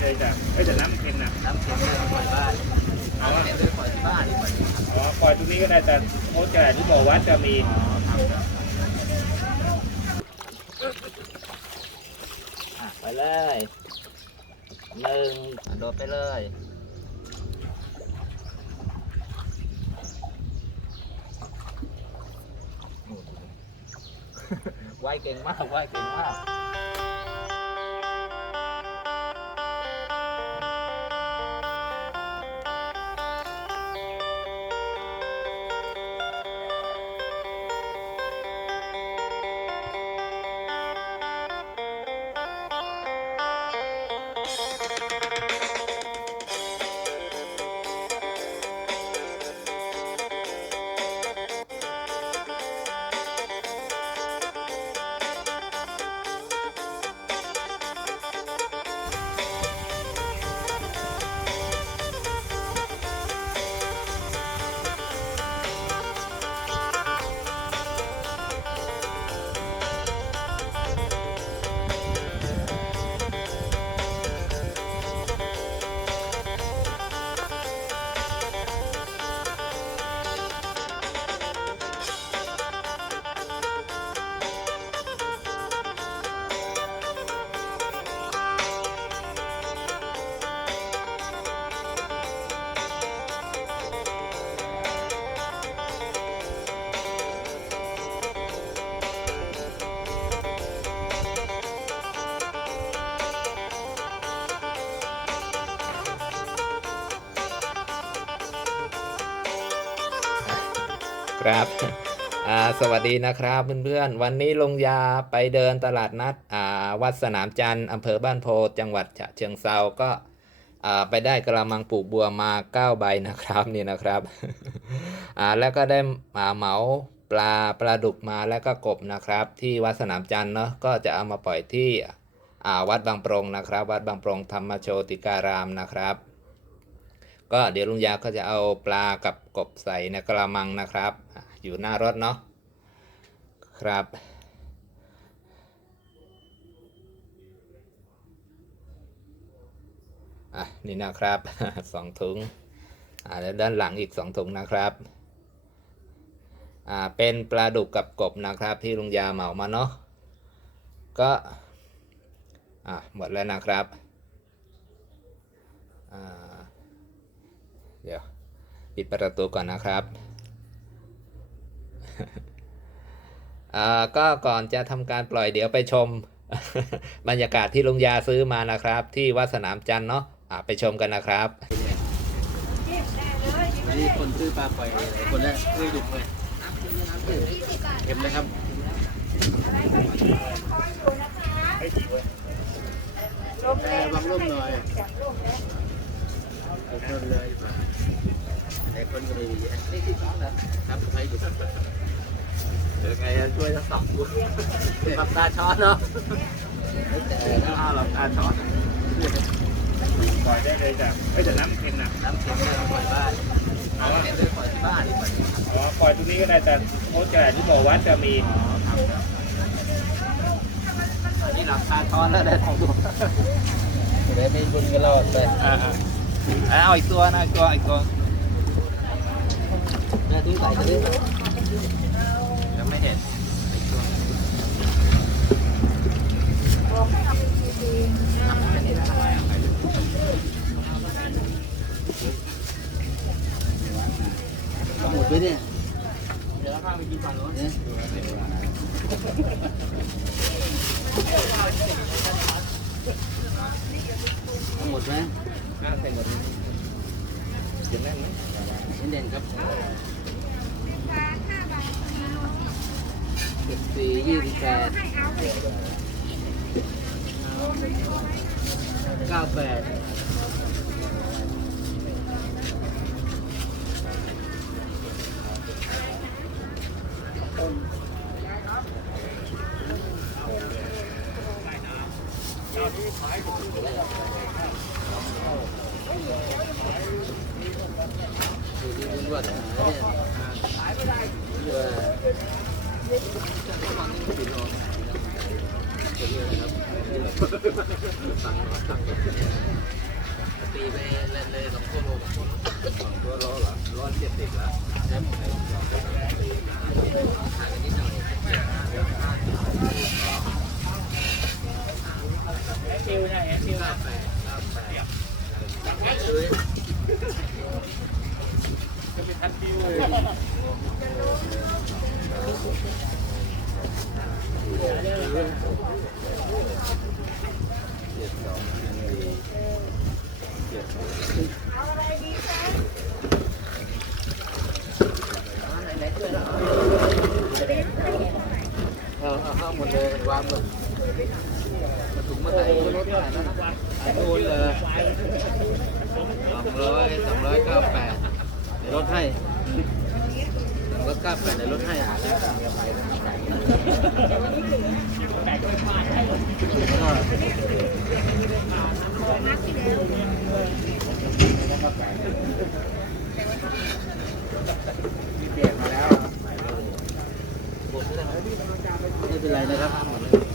เลยจ้ะเอ้ยแต่น้ำมันเค็มนะน้ำเค็มเลยปล่อยบ้านเอาน้ำว่าเลยปล่อยที่บ้านดีกว่าอ๋อปล่อยตรงนี้ก็ได้แต่โค้ชจะที่บอกว่าจะมีอะไปเลยหนึ่งโดดไปเลยว่ายเก่งมากว่ายเก่งมาก ครับสวัสดีนะครับเพื่อนๆ วันนี้ลงยาไปเดินตลาดนัดวัดสนามจันทร์อำเภอบ้านโพจังหวัดฉะเชิงเซาก็าไปได้กระมังปลูกบัวมา 9 ใบนะครับนี่นะครับแล้วก็ได้อ่าเหมาปลาปลาดุกมาแล้วก็กบนะครับ ที่วัดสนามจันทร์เนาะก็จะเอามาปล่อยที่วัดบางปรงนะครับ วัดบางปรงธรรมโชติการามนะครับ ก็เดี๋ยวลุงยาก็จะเอาปลากับกบใส่ในกระมังนะครับ อยู่หน้ารถเนาะครับ อะ นี่นะครับสองถุง อ่าแล้วด้านหลังอีกสองถุงนะครับ อ่า เป็นปลาดุกกับกบนะครับ ที่ลุงยาเหมามาเนาะ ก็ อะ หมดแล้วนะครับ อ่า เดี๋ยว ปิดประตูก่อนนะครับ อ่าก็ก่อนจะทำการปล่อยเดี๋ยวไปชม บรรยากาศที่ลุงยาซื้อมานะครับ ที่วัดสนามจันทร์เนาะอ่าไปชมกันนะครับวันนี้คนซื้อปลาปล่อยหลายคนแล้วซื้อดุกเลยเค็มนะครับไอ้ดีเว้ยเออบังร่มหน่อยเอาเพิ่มเลยดีกว่าแต่คนก็เลยนี่ที่สองนะครับใครดุ เดี๋ยวไงช่วยทั้งสองคนปรับตาช้อนเนาะแต่ถ้าเอาหลับตาช้อนปล่อยได้เลยจ้ะเอ้ยแต่น้ำเค็มนะน้ำเค็มเลยปล่อยบ้านน้ำเค็มเลยปล่อยที่บ้านดีกว่าอ๋อปล่อยตรงนี้ก็ได้แต่โค้ชจะที่บอกว่าจะมีอันนี้หลับตาช้อนแล้วได้ทองตัวได้ไม่บุญกันรอดเลยอ่าอ่าเอาอีกตัวนะอีกตัวอีกตัวหน้าที่ใส่จะไหมดไปเนี่ย เดี๋ยวเราข้าไปกินฝั่งโน้นเนี่ยหมดไหมน่าเซ็นหมดกินได้ไหมเด่นครับสิบสี่ยี่สิบแปด ก้าแปดดูที่คุณวัดเนี่ยหายไปได้ เยอะจะประมาณนี้กี่โลเป็นเยอะนะครับหลบสั่งเนาะสั่งตีไปเล่นเลยสองตัวโลสองตัวโลเหรอร้อนเจ็ดสิบแล้วห่างกันนิดหน่อยคิวเลยคิวเก้าแปดเก้าแปดเลย จะเป็นทัดคิว เจ็ดสองสี่เจ็ดสองไหนๆช่วยแล้วเอาเอาเข้าหมดเลยวางหมดมา ถุงมาใส่รถเท่าไหร่นะอันนู้นเลยสองร้อยสองร้อยเก้าแปดเดี๋ยวลดให้สองร้อยเก้าแปดเดี๋ยวลดให้เปลี่ยนมาแล้วไม่เป็นไรนะครับ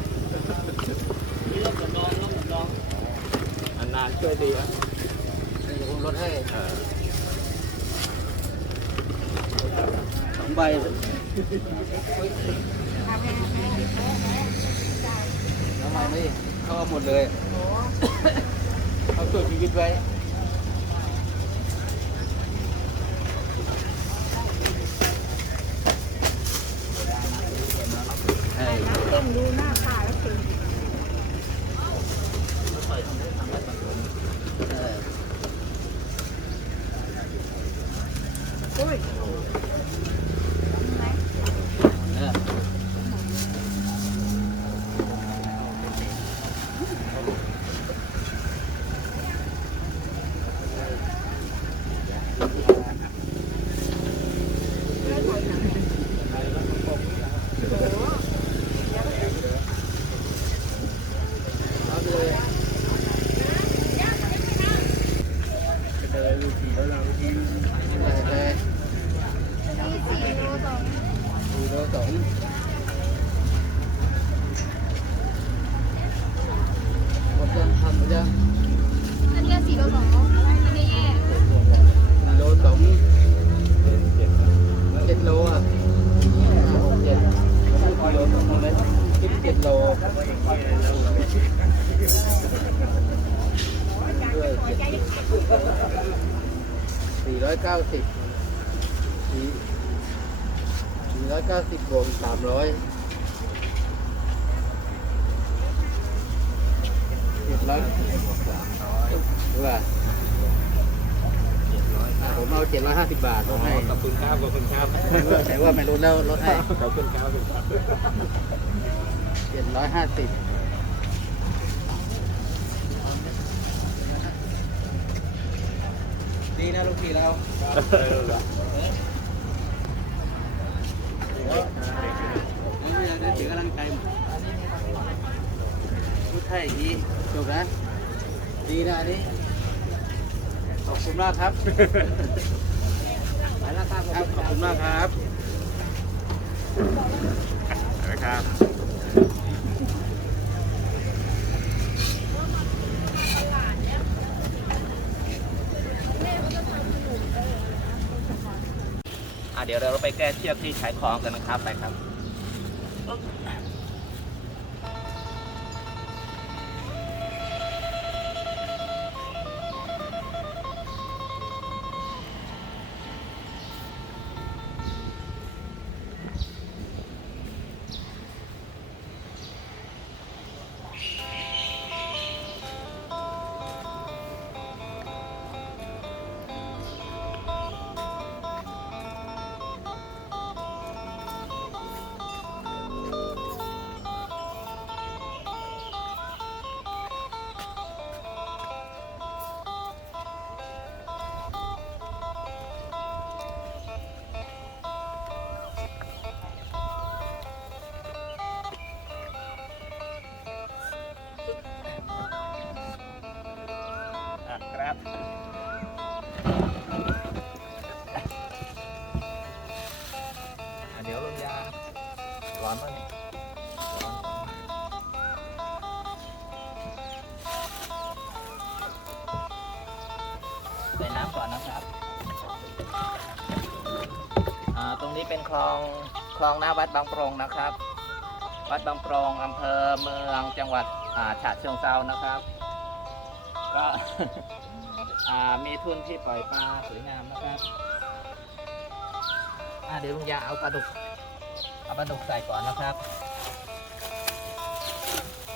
านช่วยดีอะเดี๋ยวผมลดให้สองใบทำไมไม่เขาเอาหมดเลยเขาตรวจชีวิตไว้ใช่ ต้องดูหน้าตาแล้วถึง ใช่ โอ้ย เนี่ย เอาเลย เดินลูกขี่แล้วเราที่ ไปเลย มีสี่โลสอง สี่โลสองหมดยังทำหมดยัง อันนี้สี่โลสองอันนี้แย่ สี่โลสองเจ็ดโลอะเจ็ดกิโลสองเมตรคิดเจ็ดโลด้วยเจ็ดสี่ ร้อยเก้าสิบสี่สี่ร้อยเก้าสิบบวกสามร้อยเจ็ดร้อยหรือว่าอะผมเอาเจ็ดร้อยห้าสิบบาทลดให้ขอบคุณครับขอบคุณครับแต่ว่าไม่รู้แล้วลดให้ขอบคุณครับเจ็ดร้อยห้าสิบ ดีนะลูกพี่เราไม่อยาด้เสียกำลังใจพูดไทยดีจบนะดีนะนนี้ขอบคุณมากครับไปแล้วครับขอบคุณมากครับนะครับ เดี๋ยวเราไปแก้เชือกที่ขายของกันนะครับไปครับ เดี๋ยวลงยา ร้อนมากนใส่น้ำก่อนนะครับอ่าตรงนี้เป็นคลองคลองหน้าวัดบางปรงนะครับ วัดบางปรงอำเภอเมืองจังหวัดฉะเชิงเทรานะครับ ก็ อ่ามีทุ่นที่ปล่อยปลาสวยงามนะครับ อ่าเดี๋ยวลุงยาเอาปลาดุก เอาปลาดุกใส่ก่อนนะครับ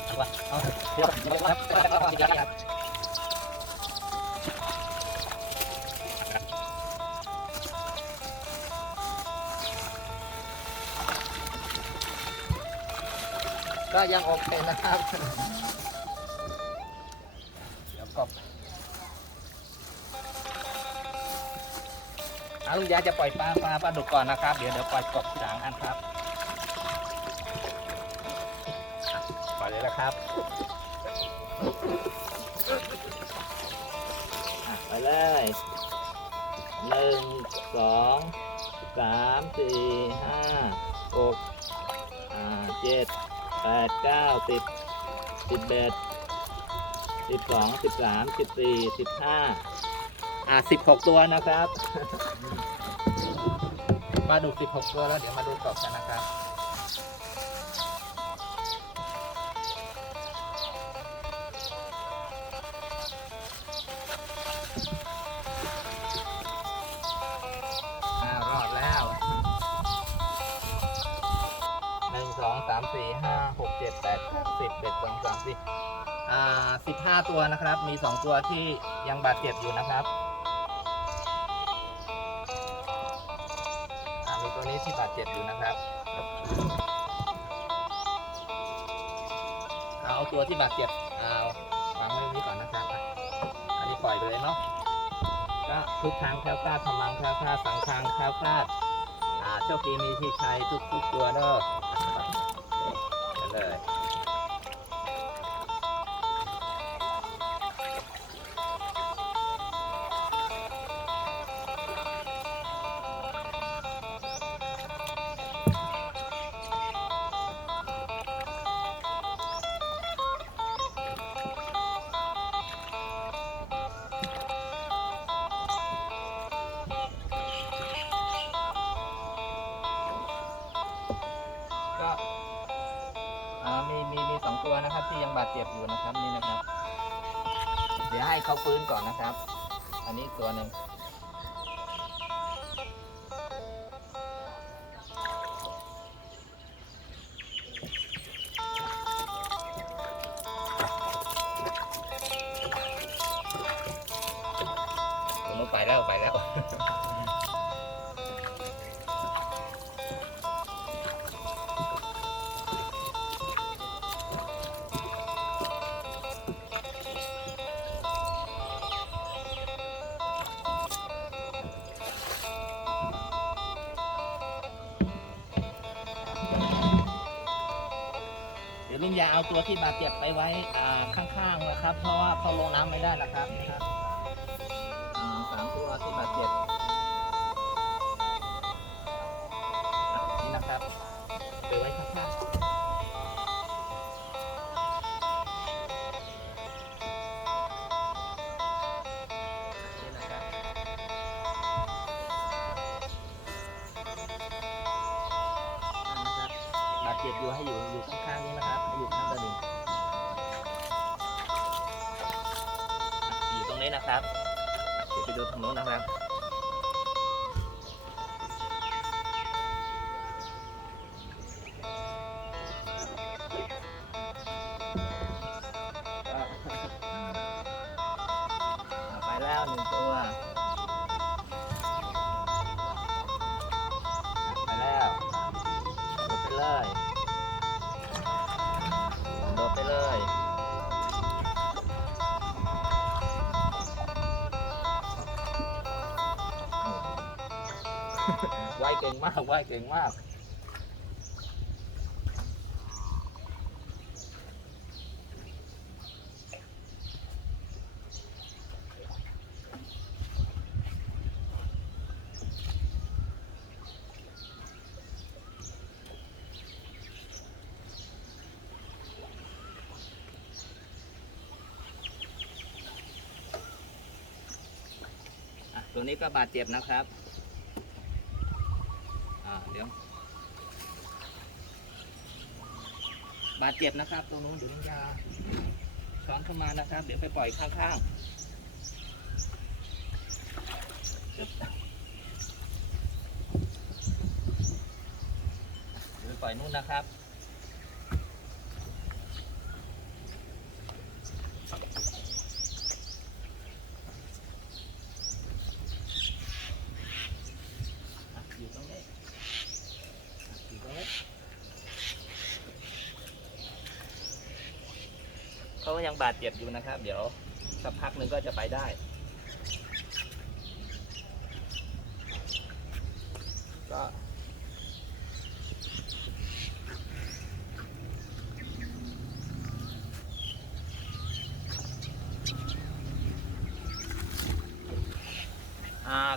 เอาวะเอาเดี๋ยวเดี๋ยวครับเดี๋ยวครับก็ยังโอเคนะครับ อาลุงยาจะปล่อยปลาปลาปลาดุกก่อนนะครับ เดี๋ยวเดี๋ยวปล่อยกบทีหลังอันครับปล่อยเลยนะครับอะไปเลยหนึ่งสองสามสี่ห้าหกเจ็ดแปดเก้าสิบสิบเอ็ดสิบสองสิบสามสิบสี่สิบห้าอ่าสิบหกตัวนะครับ มาดูสิบหกตัวแล้วเดี๋ยวมาดูกบกันนะครับรอดแล้วหนึ่งสองสามสี่ห้าหกเจ็ดแปดเก้าสิบเอ็ดสองสามสี่อ่าสิบห้าตัวนะครับ มีสองตัวที่ยังบาดเจ็บอยู่นะครับ เจ็บอยู่นะครับเอาตัวที่บาดเจ็บเอาวางไว้ตรงนี้ก่อนนะครับ อันนี้ปล่อยไปเลยเนาะก็ทุกทางแคล้วคลาดทำมังแคล้วคลาดสังคางแคล้วคลาดอ่าโชคดีมีที่ชัยทุกทุกตัวเนอะไปเลย ให้เขาฟื้นก่อนนะครับ อันนี้ตัวหนึ่ง ตัวที่บาดเจ็บไปไว้อ่าข้างๆนะครับ เพราะว่าเขาลงน้ำไม่ได้นะครับนี่ครับอ่าสามตัวที่บาดเจ็บอะนี่นะครับ ไปไว้ข้างๆ เดี๋ยวไปดูท ว่ายเก่งมากว่ายเก่งมาก ตัวนี้ก็บาดเจ็บนะครับ อ่าเดี๋ยวบาดเจ็บนะครับ ตรงนู้นเดี๋ยวลุงยาช้อนเข้ามานะครับ เดี๋ยวไปปล่อยข้างๆเดี๋ยวไปปล่อยนู่นนะครับ อะอยู่ตรงนี้อะอยู่ตรงนี้เขา ยังบาดเจ็บอยู่นะครับ เดี๋ยวสักพักหนึ่งก็จะไปได้ ก็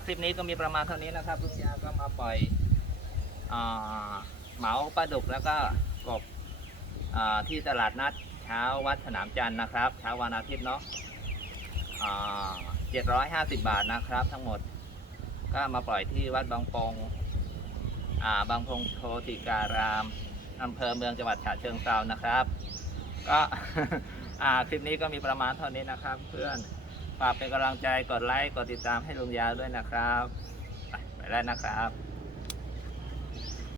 คลิปนี้ก็มีประมาณเท่านี้นะครับลุงยาก็มาปล่อยอ่าเหมาปลาดุกแล้วก็กบอ่าที่ตลาดนัด เช้าวัดสนามจันทร์นะครับ เช้าวันอาทิตย์เนาะเจ็ดร้อยห้าสิบบาทนะครับ ทั้งหมดก็มาปล่อยที่วัดบางปงบางพงโชติการามอำเภอเมืองจังหวัดฉะเชิงเทรานะครับ ก็คลิปนี้ก็มีประมาณเท่านี้นะครับ เพื่อนฝากเป็นกำลังใจกดไลค์กดติดตามให้ลุงยาวด้วยนะครับ ไปแล้วนะครับ